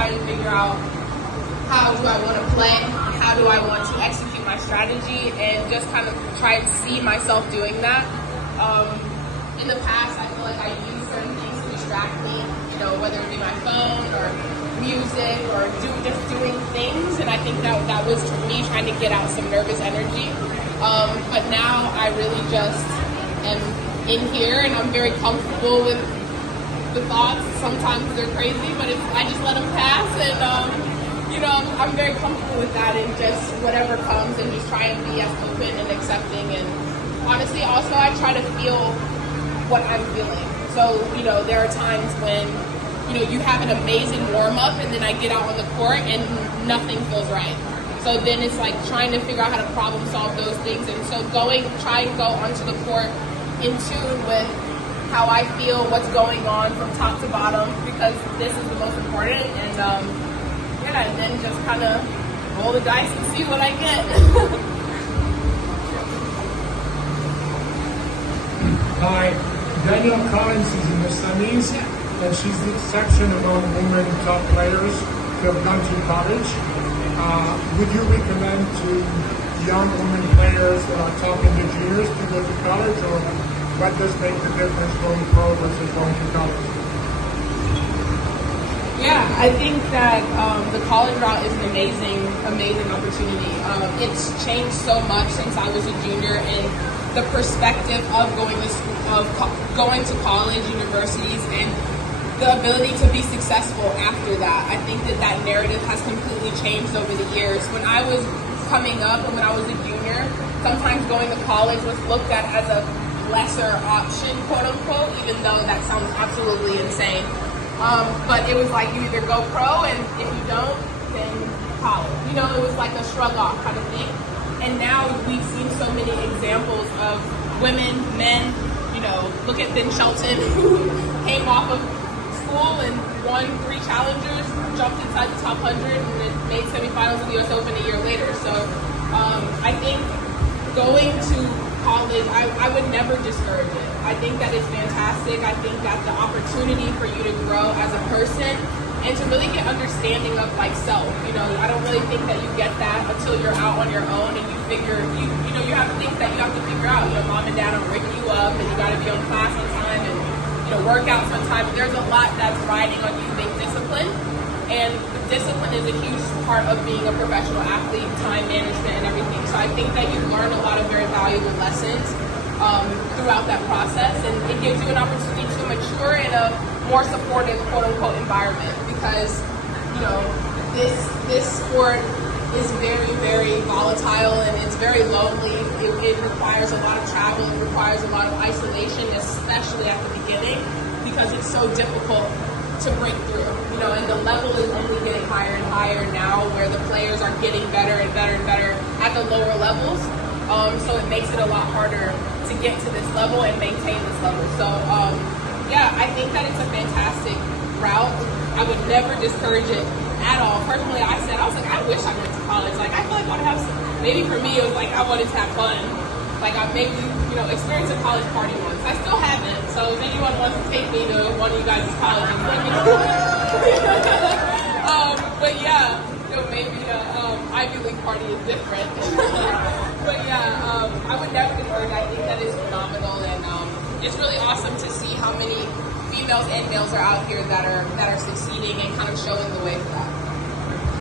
trying to figure out how do I want to play, how do I want to execute my strategy, and just kind of try and see myself doing that. In the past, I feel like I use certain things to distract me, whether it be my phone or music or just doing things, and I think that was me trying to get out some nervous energy. But now I really just am in here, and I'm very comfortable with the thoughts. Sometimes they're crazy, but I just let them pass, and I'm very comfortable with that, and just whatever comes, and just try and be as open and accepting. And honestly, also I try to feel what I'm feeling. So there are times when you have an amazing warm up, and then I get out on the court and nothing feels right. So then it's like trying to figure out how to problem solve those things, and so try and go onto the court in tune with how I feel, what's going on from top to bottom, because this is the most important. And then just kind of roll the dice and see what I get. Hi, Danielle Collins is in the semis, and she's the exception among women top players who have gone to college. Would you recommend to young women players talking to juniors to go to college, or what does make the difference going pro versus going to college? Yeah, I think that the college route is an amazing opportunity. It's changed so much since I was a junior, and the perspective of going to college, universities, and the ability to be successful after that. I think that narrative has completely changed over the years. When I was coming up and when I was a junior, sometimes going to college was looked at as a lesser option, quote unquote, even though that sounds absolutely insane. But it was like you either go pro, and if you don't, then college. It was like a shrug off kind of thing. And now we've seen so many examples of women, men, look at Ben Shelton, who came off of school and won 3 challengers, jumped inside the top 100, and then made semifinals of the US Open a year later. So I think going to college, I would never discourage it. I think that it's fantastic. I think that the opportunity for you to grow as a person and to really get understanding of self. I don't really think that you get that until you're out on your own, and you have things that you have to figure out. Mom and dad are waking you up, and you got to be on class on time, and workouts on time. There's a lot that's riding on you being disciplined, and discipline is a huge part of being a professional athlete, time management and everything. So I think that you learn a lot of very valuable lessons throughout that process, and it gives you an opportunity to mature in a more supportive, quote unquote, environment, because this sport is very, very volatile, and it's very lonely. It requires a lot of travel, it requires a lot of isolation, especially at the beginning, because it's so difficult to break through, and the level is only getting higher and higher now, where the players are getting better and better and better at the lower levels. So it makes it a lot harder to get to this level and maintain this level. So I think that it's a fantastic route. I would never discourage it at all. Personally, I was like, I wish I went to college. I feel like I would have maybe for me, it was like I wanted to have fun. I maybe, experience a college party once. I still haven't. So if anyone wants to take me to one of you guys' colleges, let me know. But yeah, maybe Ivy League party is different. But I would never discourage. I think that is phenomenal, and it's really awesome to see how many females and males are out here that are succeeding and kind of showing the way for that.